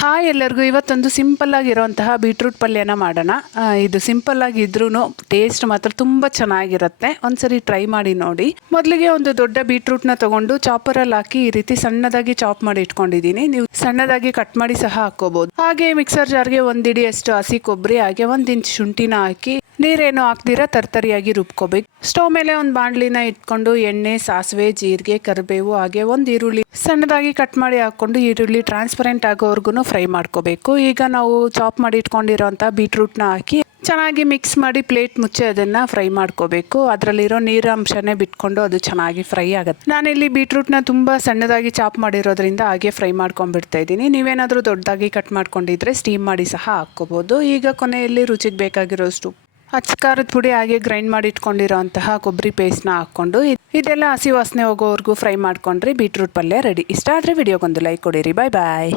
Hi ಎಲ್ಲರಿಗೂ ಇವತ್ತೊಂದು simple ಆಗಿರೋಂತಹ beetroot ಪಲ್ಯನ ಮಾಡೋಣ. ಇದು ಸಿಂಪಲ್ ಆಗಿದ್ರೂ ಟೇಸ್ಟ್ ಮಾತ್ರ ತುಂಬ ಚೆನ್ನಾಗಿರುತ್ತೆ. ಒಂದ್ಸರಿ ಟ್ರೈ ಮಾಡಿ ನೋಡಿ. ಮೊದಲಿಗೆ ಒಂದು ದೊಡ್ಡ ಬೀಟ್ರೂಟ್ನ ತಗೊಂಡು ಚಾಪರಲ್ಲಿ ಹಾಕಿ ಈ ರೀತಿ ಸಣ್ಣದಾಗಿ ಚಾಪ್ ಮಾಡಿ ಇಟ್ಕೊಂಡಿದ್ದೀನಿ. ನೀವು ಸಣ್ಣದಾಗಿ ಕಟ್ ಮಾಡಿ ಸಹ ಹಾಕೋಬಹುದು. ಹಾಗೆ ಮಿಕ್ಸರ್ ಜಾರ್ಗೆ ಒಂದಿಡಿಯಷ್ಟು ಹಸಿ ಕೊಬ್ಬರಿ, ಹಾಗೆ 1 ಇಂಚ್ ಶುಂಠಿನ ಹಾಕಿ ನೀರೇನು ಹಾಕ್ದಿರ ತರ್ತರಿಯಾಗಿ ರುಬ್ಕೋಬೇಕು. ಸ್ಟವ್ ಮೇಲೆ ಒಂದು ಬಾಣಲಿನ ಇಟ್ಕೊಂಡು ಎಣ್ಣೆ, ಸಾಸಿವೆ, ಜೀರಿಗೆ, ಕರಿಬೇವು, ಹಾಗೆ ಒಂದು ಈರುಳ್ಳಿ ಸಣ್ಣದಾಗಿ ಕಟ್ ಮಾಡಿ ಹಾಕೊಂಡು ಈರುಳ್ಳಿ ಟ್ರಾನ್ಸ್ಪರೆಂಟ್ ಆಗೋವರೆಗೂ ಫ್ರೈ ಮಾಡ್ಕೋಬೇಕು. ಈಗ ನಾವು ಚಾಪ್ ಮಾಡಿ ಇಟ್ಕೊಂಡಿರೋಂಥ ಬೀಟ್ರೂಟ್ನ ಹಾಕಿ ಚೆನ್ನಾಗಿ ಮಿಕ್ಸ್ ಮಾಡಿ ಪ್ಲೇಟ್ ಮುಚ್ಚಿ ಅದನ್ನು ಫ್ರೈ ಮಾಡ್ಕೋಬೇಕು. ಅದರಲ್ಲಿರೋ ನೀರಂಶನೇ ಬಿಟ್ಕೊಂಡು ಅದು ಚೆನ್ನಾಗಿ ಫ್ರೈ ಆಗುತ್ತೆ. ನಾನಿಲ್ಲಿ ಬೀಟ್ರೂಟ್ನ ತುಂಬ ಸಣ್ಣದಾಗಿ ಚಾಪ್ ಮಾಡಿರೋದ್ರಿಂದ ಹಾಗೆ ಫ್ರೈ ಮಾಡ್ಕೊಂಡ್ಬಿಡ್ತಾ ಇದ್ದೀನಿ. ನೀವೇನಾದರೂ ದೊಡ್ಡದಾಗಿ ಕಟ್ ಮಾಡ್ಕೊಂಡಿದ್ರೆ ಸ್ಟೀಮ್ ಮಾಡಿ ಸಹ ಹಾಕ್ಕೋಬೋದು. ಈಗ ಕೊನೆಯಲ್ಲಿ ರುಚಿಗೆ ಬೇಕಾಗಿರೋಷ್ಟು ಅಚ್ಚ ಖಾರದ ಪುಡಿ, ಹಾಗೆ ಗ್ರೈಂಡ್ ಮಾಡಿ ಇಟ್ಕೊಂಡಿರೋಂತಹ ಕೊಬ್ಬರಿ ಪೇಸ್ಟ್ನ ಹಾಕ್ಕೊಂಡು ಇದೆಲ್ಲ ಹಸಿ ವಾಸನೆ ಹೋಗೋವರೆಗೂ ಫ್ರೈ ಮಾಡ್ಕೊಂಡ್ರೆ ಬೀಟ್ರೂಟ್ ಪಲ್ಯ ರೆಡಿ. ಇಷ್ಟ ಆದರೆ ವಿಡಿಯೋಗೊಂದು ಲೈಕ್ ಕೊಡಿರಿ. ಬಾಯ್ ಬಾಯ್.